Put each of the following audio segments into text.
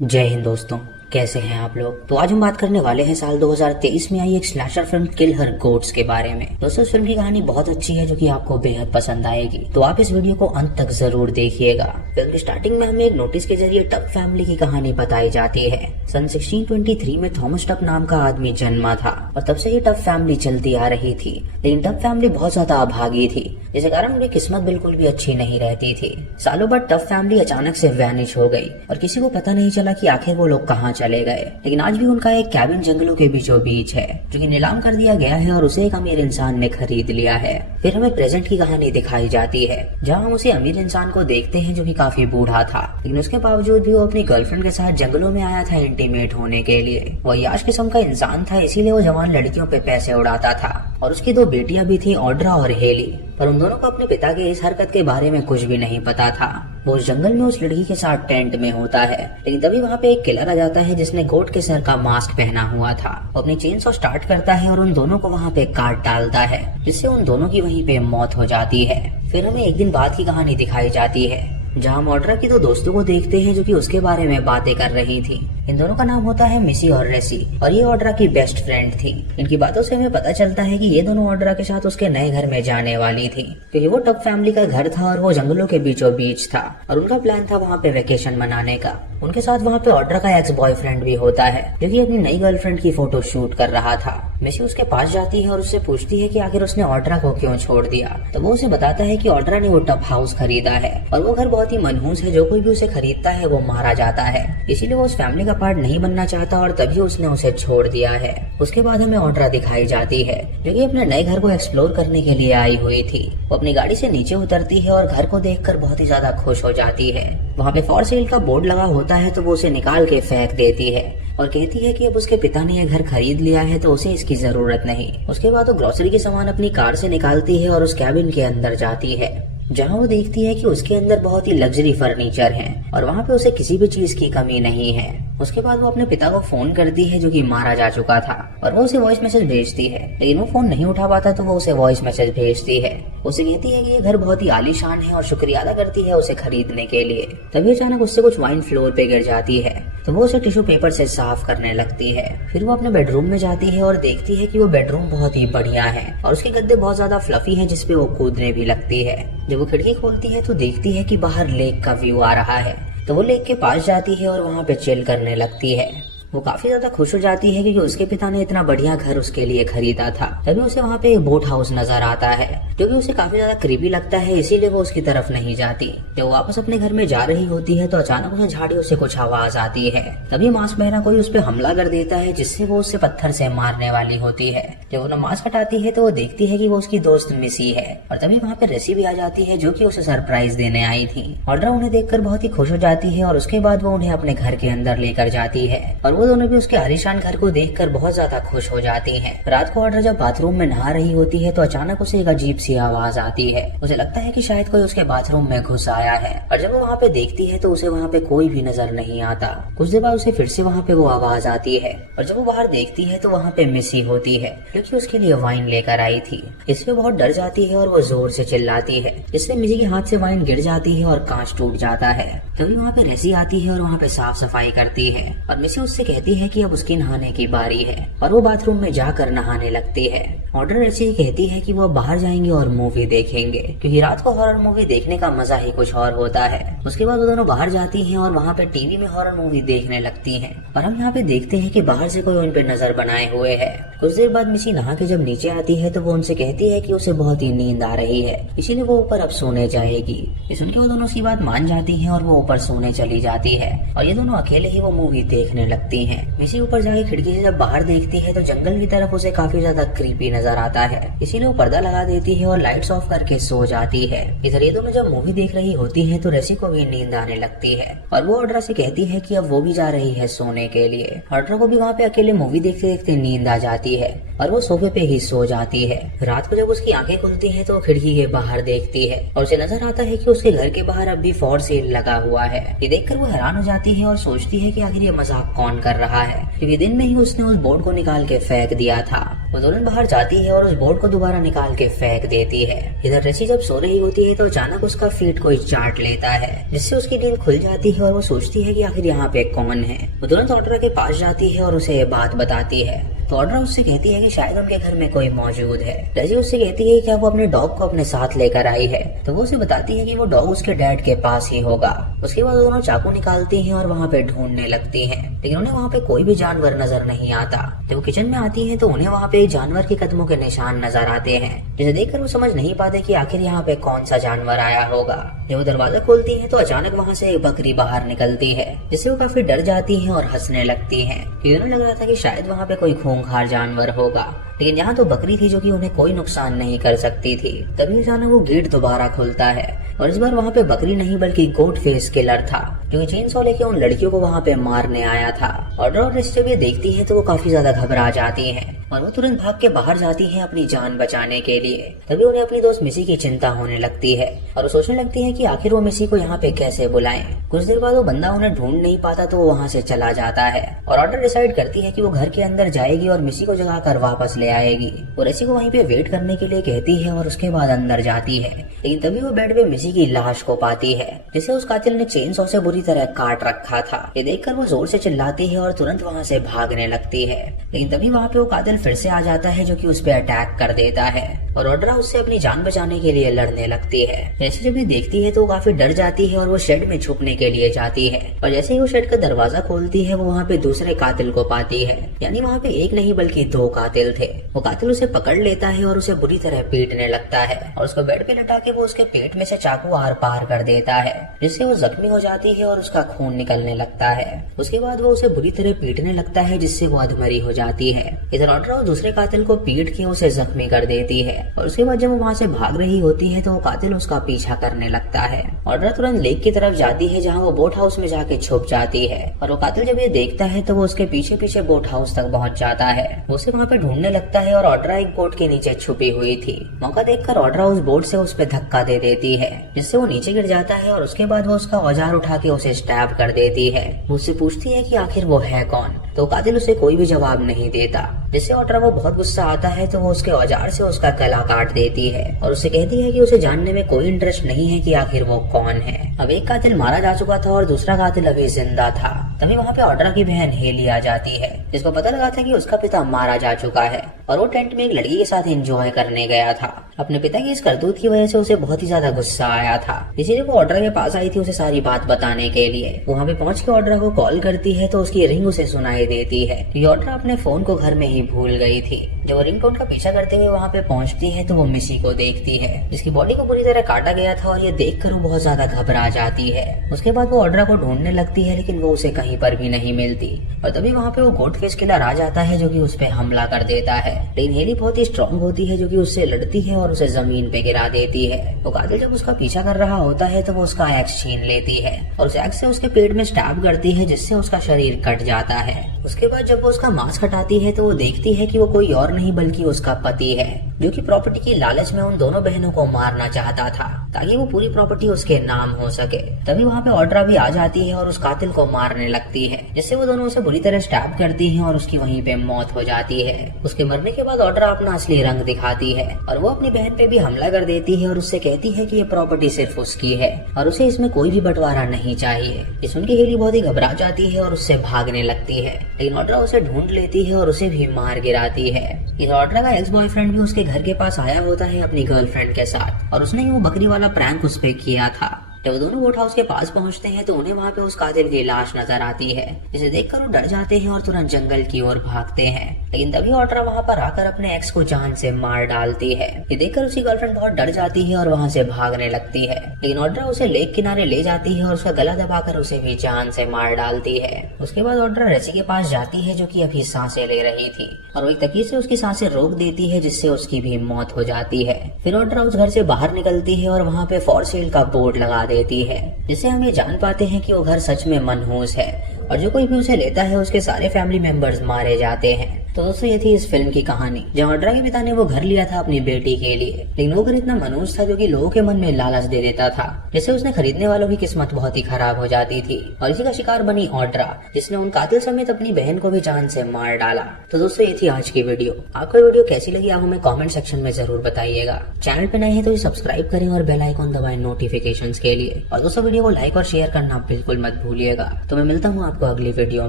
जय हिंद दोस्तों, कैसे हैं आप लोग। तो आज हम बात करने वाले हैं साल 2023 में आई एक स्लैशर फिल्म किल हर गोट्स के बारे में। दोस्तों इस फिल्म की कहानी बहुत अच्छी है जो कि आपको बेहद पसंद आएगी, तो आप इस वीडियो को अंत तक जरूर देखिएगा। फिल्म की स्टार्टिंग में हमें एक नोटिस के जरिए टप फैमिली की कहानी बताई जाती है। सन 1623 में थॉमस टप नाम का आदमी जन्मा था और तब से ही टप फैमिली चलती आ रही थी। लेकिन टप फैमिली बहुत ज्यादा अभागी थी, जिसके कारण उनकी किस्मत बिल्कुल भी अच्छी नहीं रहती थी। सालों बाद टप फैमिली अचानक से वैनिश हो गई और किसी को पता नहीं चला कि आखिर वो लोग कहाँ चले गए। लेकिन आज भी उनका एक कैबिन जंगलों के बीचों बीच है जो कि नीलाम कर दिया गया है और उसे एक अमीर इंसान ने खरीद लिया है। फिर हमें प्रेजेंट की कहानी दिखाई जाती है, जहाँ हम उसे अमीर इंसान को देखते हैं जो कि काफी बूढ़ा था, लेकिन उसके बावजूद भी वो अपनी गर्लफ्रेंड के साथ जंगलों में आया था इंटीमेट होने के लिए। वो अय्याश किस्म का इंसान था, इसीलिए वो जवान लड़कियों पे पैसे उड़ाता था। और उसकी दो बेटियां भी थी, ऑड्रा और हेली, पर उन दोनों को अपने पिता के इस हरकत के बारे में कुछ भी नहीं पता था। वो उस जंगल में उस लड़की के साथ टेंट में होता है, लेकिन तभी वहाँ पे एक किलर आ जाता है जिसने गोट के सर का मास्क पहना हुआ था। वो अपनी चेन सॉ स्टार्ट करता है और उन दोनों को वहाँ पे काट डालता है, जिससे उन दोनों की वहीं पे मौत हो जाती है। फिर हमें एक दिन बाद की कहानी दिखाई जाती है, जहाँ हम ऑड्रा की दो दोस्तों को देखते हैं जो कि उसके बारे में बातें कर रही थी। इन दोनों का नाम होता है मिसी और रेसी, और ये ऑड्रा की बेस्ट फ्रेंड थी। इनकी बातों से हमें पता चलता है कि ये दोनों ऑड्रा के साथ उसके नए घर में जाने वाली थी, क्योंकि वो टप फैमिली का घर था और वो जंगलों के बीचों बीच था और उनका प्लान था वहाँ पे वेकेशन मनाने का। उनके साथ वहाँ पे ऑड्रा का एक्स बॉयफ्रेंड भी होता है जो कि अपनी नई गर्लफ्रेंड की फोटो शूट कर रहा था। मिसी उसके पास जाती है और उससे पूछती है कि आखिर उसने ऑड्रा को क्यों छोड़ दिया। तो वो उसे बताता है कि ऑड्रा ने वो टप हाउस खरीदा है और वो घर बहुत ही मनहूस है, जो कोई भी उसे खरीदता है वो मारा जाता है, इसीलिए वो उस फैमिली का पार्ट नहीं बनना चाहता और तभी उसने उसे छोड़ दिया है। उसके बाद हमें ऑड्रा दिखाई जाती है जो कि अपने नए घर को एक्सप्लोर करने के लिए आई हुई थी। वो अपनी गाड़ी से नीचे उतरती है और घर को देखकर बहुत ही ज्यादा खुश हो जाती है। वहाँ पे फॉर सेल का बोर्ड लगा होता है, तो वो उसे निकाल के फेंक देती है और कहती है कि अब उसके पिता ने यह घर खरीद लिया है तो उसे इसकी जरूरत नहीं। उसके बाद वो ग्रोसरी के सामान अपनी कार से निकालती है और उस कैबिन के अंदर जाती है, जहाँ वो देखती है कि उसके अंदर बहुत ही लग्जरी फर्नीचर है और वहाँ पे उसे किसी भी चीज की कमी नहीं है। उसके बाद वो अपने पिता को फोन करती है जो कि मारा जा चुका था, और वो उसे वॉइस मैसेज भेजती है, लेकिन वो फोन नहीं उठा पाता तो वो उसे वॉइस मैसेज भेजती है। उसे कहती है कि ये घर बहुत ही आलीशान है और शुक्रिया अदा करती है उसे खरीदने के लिए। तभी अचानक उससे कुछ वाइन फ्लोर पे गिर जाती है, तो वो उसे टिश्यू पेपर से साफ करने लगती है। फिर वो अपने बेडरूम में जाती है और देखती है कि वो बेडरूम बहुत ही बढ़िया है और उसके गद्दे बहुत ज्यादा फ्लफी हैं, जिसपे वो कूदने भी लगती है। जब वो खिड़की खोलती है तो देखती है कि बाहर लेक का व्यू आ रहा है, तो वो लेक के पास जाती है और वहाँ पे चिल करने लगती है। वो काफी ज्यादा खुश हो जाती है क्योंकि उसके पिता ने इतना बढ़िया घर उसके लिए खरीदा था। तभी उसे वहाँ पे एक बोट हाउस नजर आता है जो कि उसे काफी ज्यादा क्रीपी लगता है, इसीलिए वो उसकी तरफ नहीं जाती। जब वो वापस अपने घर में जा रही होती है तो अचानक उसे झाड़ियों से कुछ आवाज आती है। तभी मास्क पहना कोई उस पर हमला कर देता है, जिससे वो उससे पत्थर से मारने वाली होती है। जब वो मास्क हटाती है तो वो देखती है कि वो उसकी दोस्त मिसी है, और तभी वहाँ पे रेसी भी आ जाती है जो कि उसे सरप्राइज देने आई थी। ऑड्रा उन्हें देखकर बहुत ही खुश हो जाती है और उसके बाद वो उन्हें अपने घर के अंदर लेकर जाती है और वो दोनों भी उसके आलीशान घर को देखकर बहुत ज्यादा खुश हो जाती हैं। रात को ऑड्रा जब बाथरूम में नहा रही होती है तो अचानक उसे एक अजीब सी आवाज आती है। उसे लगता है कि शायद कोई उसके बाथरूम में घुस आया है, और जब वो वहाँ पे देखती है तो उसे वहाँ पे कोई भी नजर नहीं आता। कुछ देर बाद उसे फिर से वहाँ पे वो आवाज आती है, और जब वो बाहर देखती है तो वहाँ पे मिसी होती है जो कि उसके लिए वाइन लेकर आई थी। इससे बहुत डर जाती है और वो जोर से चिल्लाती है, जिससे मिसी के हाथ से वाइन गिर जाती है और कांच टूट जाता है। तभी वहाँ पे रेसी आती है और वहाँ पे साफ सफाई करती है, और मिसी उससे कहती है कि अब उसकी नहाने की बारी है, और वो बाथरूम में जाकर नहाने लगती है। ऑड्रा रेसी कहती है कि वो बाहर जाएंगे और मूवी देखेंगे, क्योंकि रात को हॉरर मूवी देखने का मजा ही कुछ और होता है। उसके बाद वो दोनों बाहर जाती हैं और वहाँ पे टीवी में हॉरर मूवी देखने लगती हैं, और हम यहाँ पे देखते हैं कि बाहर से कोई उन पे नजर बनाए हुए है। कुछ देर बाद मिसी नहा के जब नीचे आती है तो वो उनसे कहती है कि उसे बहुत ही नींद आ रही है, इसीलिए वो ऊपर अब सोने जाएगी। ये सुन के वो दोनों उसकी बात मान जाती हैं और वो ऊपर सोने चली जाती है, और ये दोनों अकेले ही वो मूवी देखने लगती हैं। मिसी ऊपर जाके खिड़की से जब बाहर देखती है तो जंगल की तरफ उसे काफी ज्यादा क्रीपी नजर आता है, इसीलिए वो पर्दा लगा देती है और लाइट्स ऑफ करके सो जाती है। इधर ये दोनों जब मूवी देख रही होती हैं तो रेसी को भी नींद आने लगती है, और वो ऑड्रा से कहती है कि अब वो भी जा रही है सोने के लिए। ऑड्रा को भी वहाँ पे अकेले मूवी देखते देखते नींद आ जाती है और वो सोफे पे ही सो जाती है। रात को जब उसकी आंखें खुलती हैं तो वो खिड़की के बाहर देखती है और उसे नजर आता है कि उसके घर के बाहर अब भी फॉर सेल लगा हुआ है। ये देखकर वो हैरान हो जाती है और सोचती है कि आखिर ये मजाक कौन कर रहा है, क्योंकि दिन में ही उसने उस बोर्ड को निकाल के फेंक दिया था। वो तुरंत बाहर जाती है और उस बोर्ड को दोबारा निकाल के फेंक देती है। इधर रेसी जब सो रही होती है तो अचानक उसका फीट कोई चाट लेता है, जिससे उसकी नींद खुल जाती है और वो सोचती है कि आखिर यहाँ पे कौन है। वो तुरंत ऑड्रा के पास जाती है और उसे ये बात बताती है। तो ऑड्रा उससे कहती है कि शायद उनके घर में कोई मौजूद है। रेसी उससे कहती है कि क्या वो अपने डॉग को अपने साथ लेकर आई है, तो वो उसे बताती है कि वो डॉग उसके डैड के पास ही होगा। उसके बाद दोनों चाकू निकालती हैं और वहाँ पे ढूंढने लगती हैं, लेकिन उन्हें वहाँ पे कोई भी जानवर नजर नहीं आता। जब वो किचन में आती है तो उन्हें वहाँ पे एक जानवर के कदमों के निशान नजर आते हैं, जिसे देखकर वो समझ नहीं पाते कि आखिर यहाँ पे कौन सा जानवर आया होगा। जब वो दरवाजा खोलती है तो अचानक वहाँ से एक बकरी बाहर निकलती है, जिससे वो काफी डर जाती है और हंसने लगती है, क्योंकि उन्हें लग रहा था कि शायद वहाँ पे कोई खूंखार जानवर होगा। लेकिन यहाँ तो बकरी थी जो कि उन्हें कोई नुकसान नहीं कर सकती थी। तभी अचानक वो गेट दोबारा खुलता है और इस बार वहाँ पे बकरी नहीं बल्कि गोट फेस किलर था, जो कि चेन सॉ लेके उन लड़कियों को वहाँ पे मारने आया था। ऑड्रा और रेसी जब ये देखती है तो वो काफी ज्यादा घबरा जाती हैं और वो तुरंत भाग के बाहर जाती हैं अपनी जान बचाने के लिए। तभी उन्हें अपनी दोस्त मिसी की चिंता होने लगती है और वो सोचने लगती है कि आखिर वो मिसी को यहाँ पे कैसे बुलाएं। कुछ देर बाद वो बंदा उन्हें ढूंढ नहीं पाता तो वो वहाँ से चला जाता है और ऑड्रा डिसाइड करती है कि वो घर के अंदर जाएगी और मिसी को जगाकर वापस ले आएगी। वो रेसी को वहीं पे वेट करने के लिए कहती है और उसके बाद अंदर जाती है, लेकिन तभी वो बेड पे मिसी की लाश को पाती है, जिसे उस कातिल ने चेन सॉ से बुरी तरह काट रखा था। ये देखकर वो जोर से चिल्लाती है और तुरंत वहाँ से भागने लगती है, लेकिन तभी वहाँ पे वो कातिल फिर से आ जाता है, जो कि उस पे अटैक कर देता है और ऑड्रा उससे अपनी जान बचाने के लिए लड़ने लगती है। जैसे जब ये देखती है तो वो काफी डर जाती है और वो शेड में छुपने के लिए जाती है और जैसे ही वो शेड का दरवाजा खोलती है वो वहाँ पे दूसरे कातिल को पाती है, यानी वहाँ पे एक नहीं बल्कि दो कातिल थे। वो कातिल उसे पकड़ लेता है और उसे बुरी तरह पीटने लगता है और उसको बेड पे लटा के वो उसके पेट में से चाकू आर पार कर देता है, जिससे वो जख्मी हो जाती है और उसका खून निकलने लगता है। उसके बाद वो उसे बुरी तरह पीटने लगता है, जिससे वो अधमरी हो जाती है। इधर ऑड्रा दूसरे कातिल को पीट के उसे जख्मी कर देती है और उसके बाद जब वो वहाँ से भाग रही होती है तो वो कातिल उसका पीछा करने लगता है। ऑड्रा तुरंत लेक की तरफ जाती है, जहाँ वो बोट हाउस में जाके छुप जाती है और वो कातिल जब ये देखता है तो वो उसके पीछे पीछे बोट हाउस तक पहुँच जाता है। वो उसे वहाँ पे ढूंढने लगता है और ऑड्रा एक बोट के नीचे छुपी हुई थी। मौका देखकर ऑड्रा उस बोट से उस पे धक्का दे देती है, जिससे वो नीचे गिर जाता है और उसके बाद वो उसका औजार उठा के उसे स्टैब कर देती है। वो उससे पूछती है कि आखिर वो है कौन, तो कातिल उसे कोई भी जवाब नहीं देता, जिससे ऑड्रा वो बहुत गुस्सा आता है तो वो उसके औजार से उसका गला काट देती है और उसे कहती है कि उसे जानने में कोई इंटरेस्ट नहीं है कि आखिर वो कौन है। अब एक कातिल मारा जा चुका था और दूसरा कातिल अभी जिंदा था। तभी वहाँ पे ऑड्रा की बहन हेली आ जाती है, जिसको पता लगा था कि उसका पिता मारा जा चुका है और वो टेंट में एक लड़की के साथ एंजॉय करने गया था। अपने पिता की इस करतूत की वजह से उसे बहुत ही ज्यादा गुस्सा आया था, इसीलिए वो ऑड्रा के पास आई थी उसे सारी बात बताने के लिए। वहाँ पे पहुंच के ऑड्रा को कॉल करती है तो उसकी रिंग उसे सुनाई देती है कि ऑड्रा अपने फोन को घर में ही भूल गई थी। जब वो रिंगटोन का पीछा करते हुए वहाँ पे पहुंचती है तो वो मिसी को देखती है, जिसकी बॉडी को पूरी तरह काटा गया था और ये देखकर वो बहुत ज्यादा घबरा जाती है। उसके बाद वो ऑड्रा को ढूंढने लगती है, लेकिन वो उसे कहीं पर भी नहीं मिलती और तभी वहाँ पे वो गोट फेस किलर आ जाता है, जो कि उस पे हमला कर देता है। लेकिन हेली बहुत ही स्ट्रॉन्ग होती है, जो कि उससे लड़ती है और उसे जमीन पे गिरा देती है। वो कातिल जब उसका पीछा कर रहा होता है तो वो उसका एक्स छीन लेती है और उस एक्स से उसके पेट में स्टैब करती है, जिससे उसका शरीर कट जाता है। उसके बाद जब वो उसका मांस हटाती है तो वो देखती है कि वो कोई और नहीं बल्कि उसका पति है, जो कि प्रॉपर्टी की लालच में उन दोनों बहनों को मारना चाहता था ताकि वो पूरी प्रॉपर्टी उसके नाम हो सके। तभी वहाँ पे ऑड्रा भी आ जाती है और उस कातिल को मारने लगती है, जिससे वो दोनों उसे बुरी तरह स्टैब करती हैं और उसकी वहीं पे मौत हो जाती है। उसके मरने के बाद ऑड्रा अपना असली रंग दिखाती है और वो अपनी बहन पे भी हमला कर देती है और उससे कहती है कि ये प्रॉपर्टी सिर्फ उसकी है और उसे इसमें कोई भी बंटवारा नहीं चाहिए। ये सुन के हेली बहुत ही घबरा जाती है और उससे भागने लगती है, लेकिन ऑड्रा उसे ढूंढ लेती है और उसे भी मार गिराती है। इधर ऑड्रा का एक्स बॉयफ्रेंड भी उसके घर के पास आया होता है अपनी गर्लफ्रेंड के साथ और उसने वो बकरी वाला प्रैंक उस पे किया था। जब वो दोनों बोट हाउस के पास पहुंचते हैं तो उन्हें वहाँ पे उस कातिल की लाश नजर आती है, जिसे देखकर वो डर जाते हैं और तुरंत जंगल की ओर भागते हैं। लेकिन तभी ऑड्रा वहाँ पर आकर अपने एक्स को जान से मार डालती है। ये देखकर उसकी गर्लफ्रेंड बहुत डर जाती है और वहाँ से भागने लगती है, लेकिन ऑड्रा उसे लेक किनारे ले जाती है और उसका गला दबाकर उसे भी जान से मार डालती है। उसके बाद ऑड्रा रेसी के पास जाती है, जो कि अभी सांसें ले रही थी, और वो एक तकिए से उसकी सांसें रोक देती है, जिससे उसकी भी मौत हो जाती है। फिर ऑड्रा उस घर से बाहर निकलती है और वहाँ पे फॉर सेल का बोर्ड लगा देती है, जिससे हम ये जान पाते हैं कि वो घर सच में मनहूस है और जो कोई भी उसे लेता है उसके सारे फैमिली मेंबर्स मारे जाते हैं। तो दोस्तों ये थी इस फिल्म की कहानी, जहाँ ऑड्रा के पिता ने वो घर लिया था अपनी बेटी के लिए, लेकिन वो घर इतना मनहूस था जो कि लोगों के मन में लालच दे देता था, जिससे उसने खरीदने वालों की किस्मत बहुत ही खराब हो जाती थी। और इसी का शिकार बनी ऑड्रा, जिसने उन कातिल समेत अपनी बहन को भी जान से मार डाला। तो दोस्तों ये थी आज की वीडियो। आपको वीडियो कैसी लगी आप हमें कमेंट सेक्शन में जरूर बताइएगा। चैनल पे नए हैं तो सब्सक्राइब करें और बेल आइकॉन दबाएं नोटिफिकेशंस के लिए। और दोस्तों वीडियो को लाइक और शेयर करना बिल्कुल मत भूलिएगा। तो मैं मिलता हूँ आपको अगली वीडियो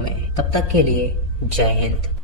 में, तब तक के लिए जय हिंद।